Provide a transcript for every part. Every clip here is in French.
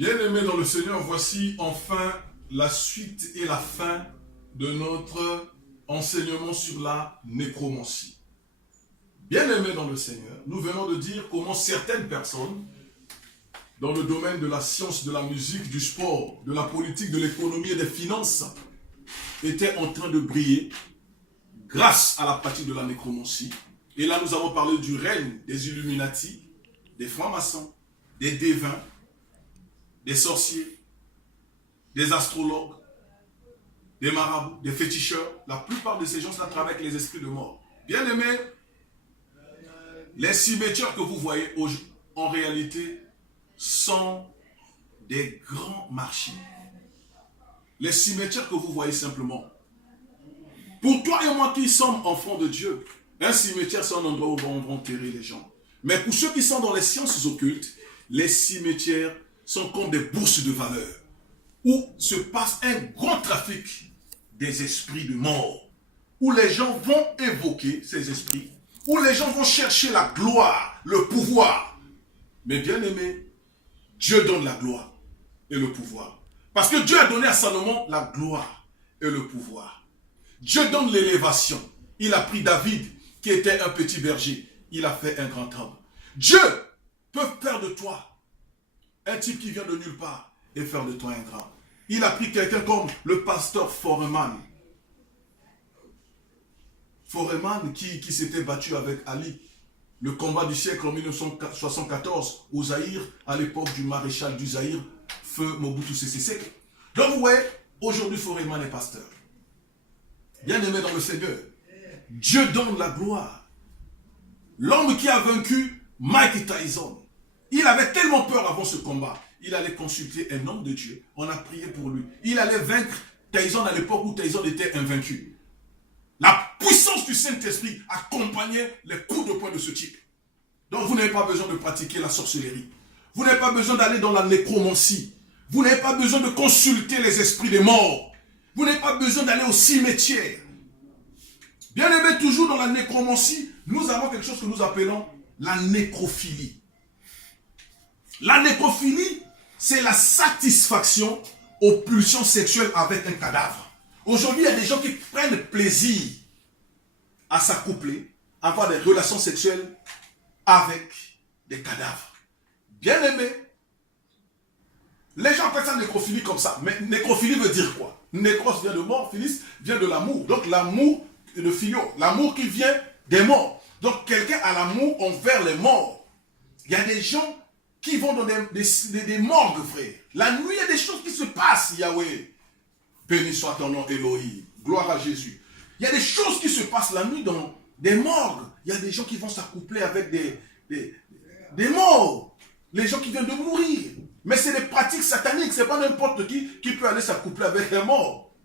Bien-aimés dans le Seigneur, voici enfin la suite et la fin de notre enseignement sur la nécromancie. Bien-aimés dans le Seigneur, nous venons de dire comment certaines personnes, dans le domaine de la science, de la musique, du sport, de la politique, de l'économie et des finances, étaient en train de briller grâce à la pratique de la nécromancie. Et là, nous avons parlé du règne des Illuminati, des francs-maçons, des devins, des sorciers, des astrologues, des marabouts, des féticheurs. La plupart de ces gens-là travaillent avec les esprits de mort. Bien aimés, les cimetières que vous voyez en réalité sont des grands marchés. Les cimetières que vous voyez simplement. Pour toi et moi qui sommes enfants de Dieu, un cimetière c'est un endroit où on va enterrer les gens. Mais pour ceux qui sont dans les sciences occultes, les cimetières sont comme des bourses de valeur, où se passe un grand trafic des esprits de mort, où les gens vont évoquer ces esprits, où les gens vont chercher la gloire, le pouvoir. Mais bien aimé, Dieu donne la gloire et le pouvoir. Parce que Dieu a donné à Salomon la gloire et le pouvoir. Dieu donne l'élévation. Il a pris David, qui était un petit berger. Il a fait un grand homme. Dieu peut faire de toi un type qui vient de nulle part et faire de toi un grand. Il a pris quelqu'un comme le pasteur Foreman. Foreman qui s'était battu avec Ali. Le combat du siècle en 1974 au Zaïre, à l'époque du maréchal du Zaïre, feu Mobutu Sese Seko. Donc vous voyez, aujourd'hui Foreman est pasteur. Bien aimé dans le Seigneur, Dieu donne la gloire. L'homme qui a vaincu Mike Tyson, il avait tellement peur avant ce combat. Il allait consulter un homme de Dieu. On a prié pour lui. Il allait vaincre Tyson à l'époque où Tyson était invaincu. La puissance du Saint-Esprit accompagnait les coups de poing de ce type. Donc vous n'avez pas besoin de pratiquer la sorcellerie. Vous n'avez pas besoin d'aller dans la nécromancie. Vous n'avez pas besoin de consulter les esprits des morts. Vous n'avez pas besoin d'aller au cimetière. Bien aimé, toujours dans la nécromancie, nous avons quelque chose que nous appelons la nécrophilie. La nécrophilie, c'est la satisfaction aux pulsions sexuelles avec un cadavre. Aujourd'hui, il y a des gens qui prennent plaisir à s'accoupler, à avoir des relations sexuelles avec des cadavres. Bien aimé, les gens appellent ça nécrophilie comme ça. Mais nécrophilie veut dire quoi? Nécros vient de mort, philis vient de l'amour. Donc l'amour de filio, l'amour qui vient des morts. Donc quelqu'un a l'amour envers les morts. Il y a des gens qui vont dans des morgues, frère. La nuit, il y a des choses qui se passent, Yahweh. Béni soit ton nom, Elohim. Gloire à Jésus. Il y a des choses qui se passent la nuit dans des morgues. Il y a des gens qui vont s'accoupler avec des morts. Les gens qui viennent de mourir. Mais c'est des pratiques sataniques. Ce n'est pas n'importe qui peut aller s'accoupler avec les morts.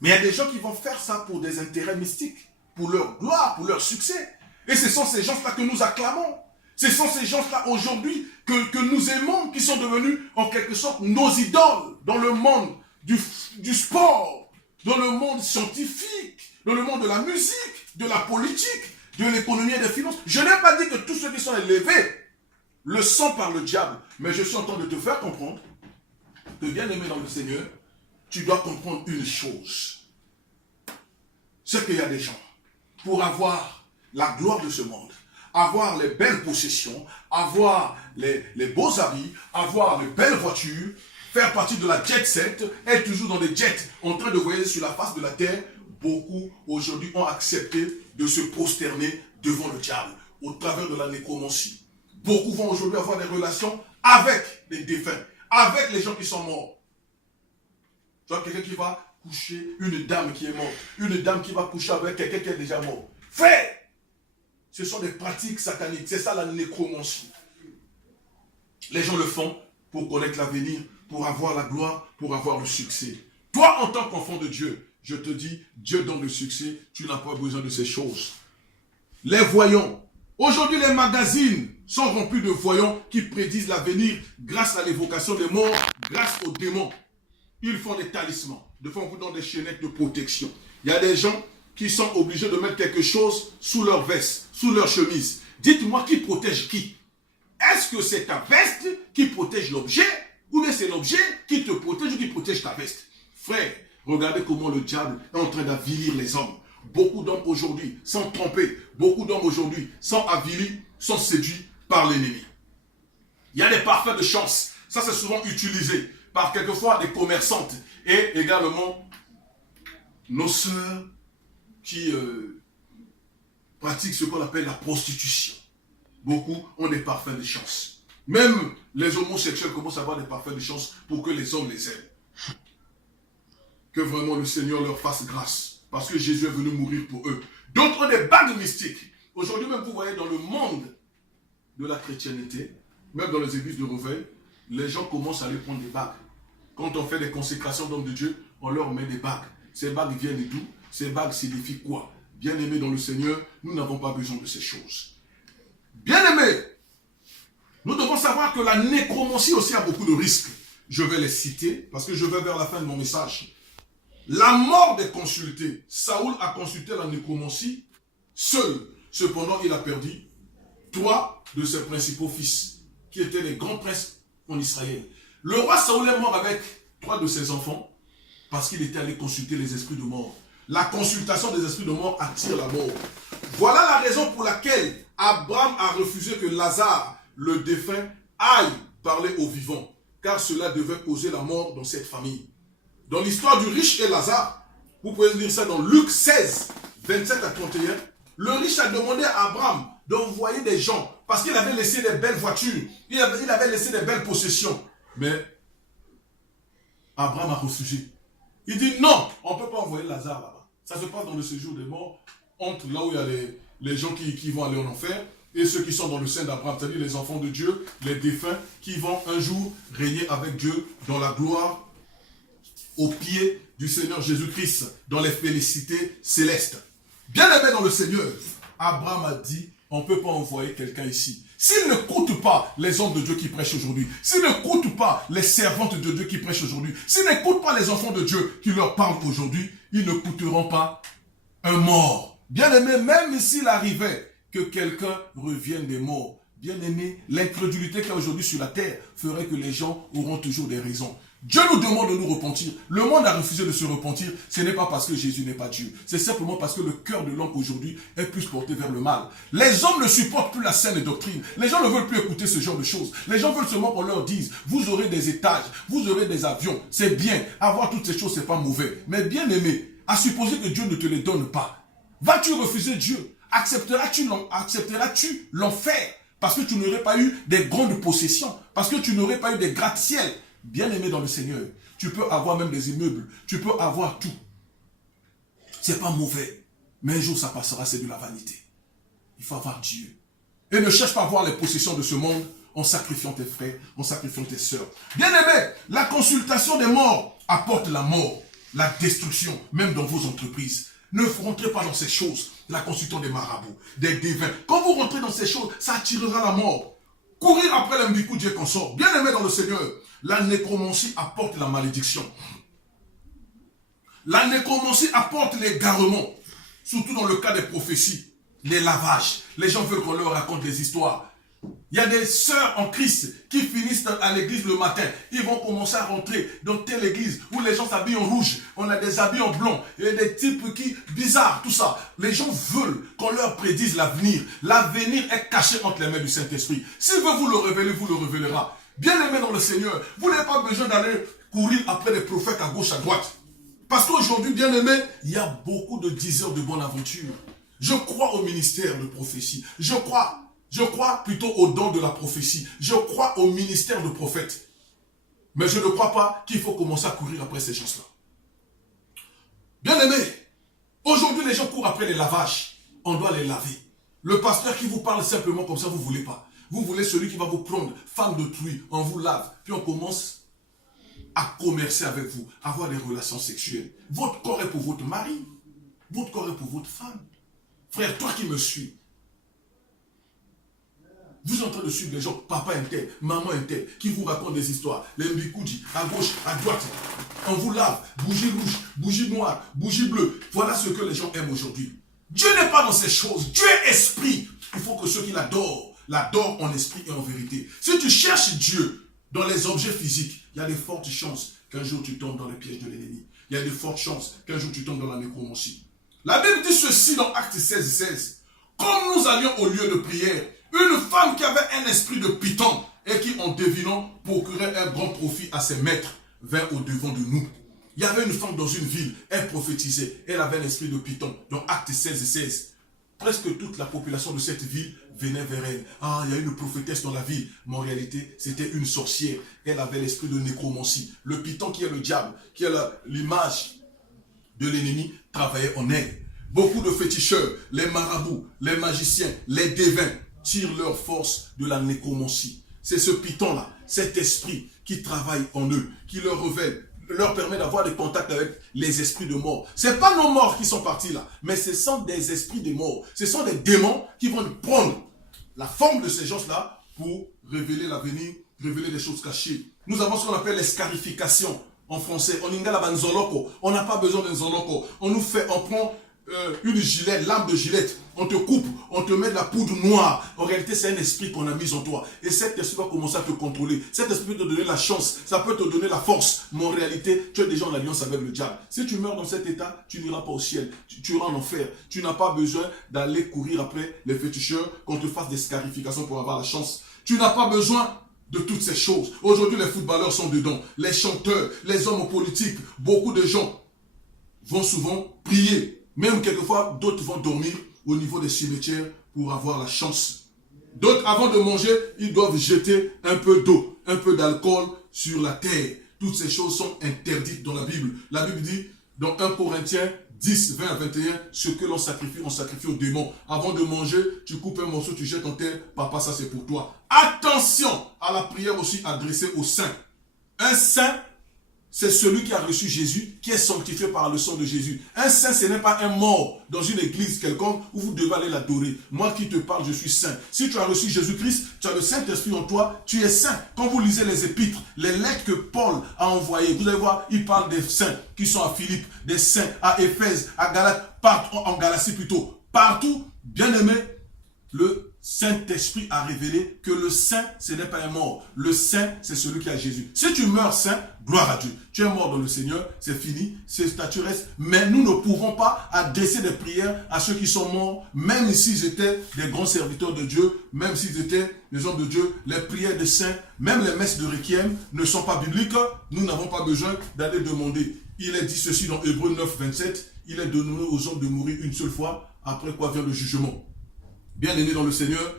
Mais il y a des gens qui vont faire ça pour des intérêts mystiques. Pour leur gloire, pour leur succès. Et ce sont ces gens-là que nous acclamons. Ce sont ces gens-là aujourd'hui que nous aimons, qui sont devenus en quelque sorte nos idoles dans le monde du sport, dans le monde scientifique, dans le monde de la musique, de la politique, de l'économie et des finances. Je n'ai pas dit que tous ceux qui sont élevés le sont par le diable, mais je suis en train de te faire comprendre que, bien aimé dans le Seigneur, tu dois comprendre une chose. C'est qu'il y a des gens, pour avoir la gloire de ce monde, avoir les belles possessions, avoir les beaux habits, avoir les belles voitures, faire partie de la jet set, être toujours dans des jets en train de voyager sur la face de la terre, beaucoup aujourd'hui ont accepté de se prosterner devant le diable au travers de la nécromancie. Beaucoup vont aujourd'hui avoir des relations avec les défunts, avec les gens qui sont morts. Tu vois, quelqu'un qui va coucher une dame qui est morte, une dame qui va coucher avec quelqu'un qui est déjà mort. Frère, ce sont des pratiques sataniques. C'est ça la nécromancie. Les gens le font pour connaître l'avenir, pour avoir la gloire, pour avoir le succès. Toi, en tant qu'enfant de Dieu, je te dis, Dieu donne le succès, tu n'as pas besoin de ces choses. Les voyants. Aujourd'hui, les magazines sont remplis de voyants qui prédisent l'avenir grâce à l'évocation des morts, grâce aux démons. Ils font des talismans. Des fois, on vous donne des chaînettes de protection. Il y a des gens qui sont obligés de mettre quelque chose sous leur veste, sous leur chemise. Dites-moi qui protège qui? Est-ce que c'est ta veste qui protège l'objet Ou bien c'est l'objet qui te protège ou qui protège ta veste. Frère, regardez comment le diable est en train d'avilir les hommes. Beaucoup d'hommes aujourd'hui sont trompés. Beaucoup d'hommes aujourd'hui sont avilis, sont séduits par l'ennemi. Il y a des parfums de chance. Ça, c'est souvent utilisé par quelquefois des commerçantes. Et également, nos sœurs qui pratiquent ce qu'on appelle la prostitution. Beaucoup ont des parfums de chance. Même les homosexuels commencent à avoir des parfums de chance pour que les hommes les aiment. Que vraiment le Seigneur leur fasse grâce. Parce que Jésus est venu mourir pour eux. D'autres ont des bagues mystiques. Aujourd'hui même, vous voyez dans le monde de la chrétienté, même dans les églises de réveil, les gens commencent à aller prendre des bagues. Quand on fait des consécrations d'hommes de Dieu, on leur met des bagues. Ces bagues viennent d'où? Ces bagues signifient quoi? Bien-aimés dans le Seigneur, nous n'avons pas besoin de ces choses. Bien-aimés, nous devons savoir que la nécromancie aussi a beaucoup de risques. Je vais les citer parce que je vais vers la fin de mon message. La mort des consultés. Saoul a consulté la nécromancie seul. Cependant, il a perdu 3 de ses principaux fils, qui étaient les grands princes en Israël. Le roi Saoul est mort avec 3 de ses enfants parce qu'il était allé consulter les esprits de mort. La consultation des esprits de mort attire la mort. Voilà la raison pour laquelle Abraham a refusé que Lazare, le défunt, aille parler aux vivants, car cela devait causer la mort dans cette famille. Dans l'histoire du riche et Lazare, vous pouvez lire ça dans Luc 16, 27 à 31, le riche a demandé à Abraham d'envoyer des gens, parce qu'il avait laissé des belles voitures, il avait laissé des belles possessions. Mais Abraham a refusé. Il dit non, on ne peut pas envoyer Lazare là-bas. Ça se passe dans le séjour des morts, entre là où il y a les gens qui vont aller en enfer, et ceux qui sont dans le sein d'Abraham, c'est-à-dire les enfants de Dieu, les défunts, qui vont un jour régner avec Dieu dans la gloire, au pied du Seigneur Jésus-Christ, dans les félicités célestes. Bien-aimé dans le Seigneur, Abraham a dit, on ne peut pas envoyer quelqu'un ici. S'il ne coûte pas les hommes de Dieu qui prêchent aujourd'hui, s'il ne coûte pas les servantes de Dieu qui prêchent aujourd'hui, s'il ne coûte pas les enfants de Dieu qui leur parlent aujourd'hui, ils ne coûteront pas un mort. Bien-aimé, même s'il arrivait que quelqu'un revienne des morts, bien-aimé, l'incrédulité qu'il y a aujourd'hui sur la terre ferait que les gens auront toujours des raisons. Dieu nous demande de nous repentir. Le monde a refusé de se repentir. Ce n'est pas parce que Jésus n'est pas Dieu. C'est simplement parce que le cœur de l'homme aujourd'hui est plus porté vers le mal. Les hommes ne supportent plus la saine doctrine. Les gens ne veulent plus écouter ce genre de choses. Les gens veulent seulement qu'on leur dise, vous aurez des étages, vous aurez des avions. C'est bien. Avoir toutes ces choses, c'est pas mauvais. Mais bien aimé, à supposer que Dieu ne te les donne pas, vas-tu refuser Dieu? Accepteras-tu l'enfer? Parce que tu n'aurais pas eu des grandes possessions. Parce que tu n'aurais pas eu des gratte-ciel. Bien-aimé dans le Seigneur, tu peux avoir même des immeubles, tu peux avoir tout. C'est pas mauvais, mais un jour ça passera, c'est de la vanité. Il faut avoir Dieu. Et ne cherche pas à voir les possessions de ce monde en sacrifiant tes frères, en sacrifiant tes sœurs. Bien-aimé, la consultation des morts apporte la mort, la destruction, même dans vos entreprises. Ne rentrez pas dans ces choses, la consultation des marabouts, des devins. Quand vous rentrez dans ces choses, ça attirera la mort. Courir après l'ambicou Dieu qu'on sort. Bien-aimé dans le Seigneur, la nécromancie apporte la malédiction. La nécromancie apporte l'égarement. Surtout dans le cas des prophéties. Les lavages. Les gens veulent qu'on leur raconte des histoires. Il y a des sœurs en Christ qui finissent à l'église le matin. Ils vont commencer à rentrer dans telle église où les gens s'habillent en rouge. On a des habits en blanc. Et des types qui, bizarres, tout ça. Les gens veulent qu'on leur prédise l'avenir. L'avenir est caché entre les mains du Saint-Esprit. S'il veut vous le révéler, vous le révélera. Bien-aimé dans le Seigneur, vous n'avez pas besoin d'aller courir après les prophètes à gauche, à droite. Parce qu'aujourd'hui, bien-aimé, il y a beaucoup de diseurs de bonne aventure. Je crois au ministère de prophétie. Je crois plutôt au don de la prophétie. Je crois au ministère de prophète. Mais je ne crois pas qu'il faut commencer à courir après ces gens-là. Bien-aimé, aujourd'hui les gens courent après les lavages. On doit les laver. Le pasteur qui vous parle simplement comme ça, vous ne voulez pas. Vous voulez celui qui va vous prendre, femme d'autrui, on vous lave. Puis on commence à commercer avec vous, avoir des relations sexuelles. Votre corps est pour votre mari. Votre corps est pour votre femme. Frère, toi qui me suis, vous êtes en train de suivre les gens, papa intel, maman intel, qui vous racontent des histoires. Les mbikoudi, à gauche, à droite. On vous lave, bougie rouge, bougie noire, bougie bleue. Voilà ce que les gens aiment aujourd'hui. Dieu n'est pas dans ces choses. Dieu est esprit. Il faut que ceux qui l'adorent en esprit et en vérité. Si tu cherches Dieu, dans les objets physiques, il y a de fortes chances qu'un jour tu tombes dans le piège de l'ennemi. Il y a de fortes chances qu'un jour tu tombes dans la nécromancie. La Bible dit ceci dans Actes 16. Comme nous allions au lieu de prière, une femme qui avait un esprit de python et qui, en devinant, procurait un grand profit à ses maîtres, vint au-devant de nous. Il y avait une femme dans une ville, elle prophétisait, elle avait un esprit de python. Dans Actes 16. Presque toute la population de cette ville venait vers elle. Ah, il y a une prophétesse dans la ville. Mais en réalité, c'était une sorcière. Elle avait l'esprit de nécromancie. Le python qui est le diable, qui est l'image de l'ennemi, travaillait en elle. Beaucoup de féticheurs, les marabouts, les magiciens, les devins tirent leur force de la nécromancie. C'est ce python-là, cet esprit qui travaille en eux, qui leur révèle, leur permet d'avoir des contacts avec les esprits de mort. Ce n'est pas nos morts qui sont partis là, mais ce sont des esprits de mort. Ce sont des démons qui vont prendre la forme de ces gens-là pour révéler l'avenir, révéler des choses cachées. Nous avons ce qu'on appelle les scarifications en français. On n'a pas besoin d'un zoloko. On prend une gilette, lame de gilette, on te coupe, on te met de la poudre noire. En réalité, c'est un esprit qu'on a mis en toi. Et cet esprit va commencer à te contrôler. Cet esprit peut te donner la chance, ça peut te donner la force. Mais en réalité, tu es déjà en alliance avec le diable. Si tu meurs dans cet état, tu n'iras pas au ciel. Tu iras en enfer. Tu n'as pas besoin d'aller courir après les féticheurs, qu'on te fasse des scarifications pour avoir la chance. Tu n'as pas besoin de toutes ces choses. Aujourd'hui, les footballeurs sont dedans. Les chanteurs, les hommes politiques, beaucoup de gens vont souvent prier. Même quelquefois, d'autres vont dormir au niveau des cimetières pour avoir la chance. D'autres, avant de manger, ils doivent jeter un peu d'eau, un peu d'alcool sur la terre. Toutes ces choses sont interdites dans la Bible. La Bible dit, dans 1 Corinthiens 10, 20 à 21, ce que l'on sacrifie, on sacrifie aux démons. Avant de manger, tu coupes un morceau, tu jettes en terre. Papa, ça c'est pour toi. Attention à la prière aussi adressée aux saints. Un saint, c'est celui qui a reçu Jésus, qui est sanctifié par le sang de Jésus. Un saint, ce n'est pas un mort dans une église quelconque où vous devez aller l'adorer. Moi qui te parle, je suis saint. Si tu as reçu Jésus-Christ, tu as le Saint-Esprit en toi, tu es saint. Quand vous lisez les épîtres, les lettres que Paul a envoyées, vous allez voir, il parle des saints qui sont à Philippe, des saints à Éphèse, à Galate, partout, en Galatie plutôt. Partout, bien aimé, le Saint-Esprit a révélé que le saint, ce n'est pas un mort. Le saint, c'est celui qui a Jésus. Si tu meurs saint, gloire à Dieu. Tu es mort dans le Seigneur, c'est fini, c'est statut reste. Mais nous ne pouvons pas adresser des prières à ceux qui sont morts, même s'ils étaient des grands serviteurs de Dieu, même s'ils étaient des hommes de Dieu. Les prières des saints, même les messes de requiem ne sont pas bibliques. Nous n'avons pas besoin d'aller demander. Il est dit ceci dans Hébreux 9, 27. Il est donné aux hommes de mourir une seule fois, après quoi vient le jugement. Bien-aimés dans le Seigneur,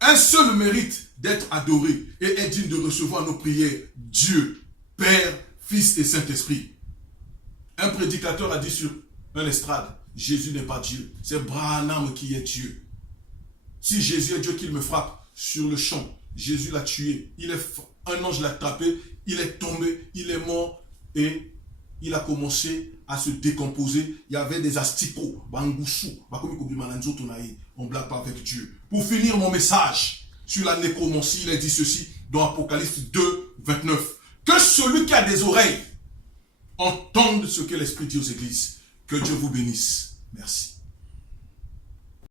un seul mérite d'être adoré et est digne de recevoir nos prières. Dieu, Père, Fils et Saint-Esprit. Un prédicateur a dit sur un estrade, Jésus n'est pas Dieu, c'est Branham qui est Dieu. Si Jésus est Dieu, qu'il me frappe sur le champ, Jésus l'a tué, un ange l'a tapé, il est tombé, il est mort et il a commencé à se décomposer. Il y avait des asticots, on ne blague pas avec Dieu. Pour finir mon message sur la nécromancie, il est dit ceci dans Apocalypse 2, 29. Que celui qui a des oreilles entende ce que l'Esprit dit aux églises. Que Dieu vous bénisse. Merci.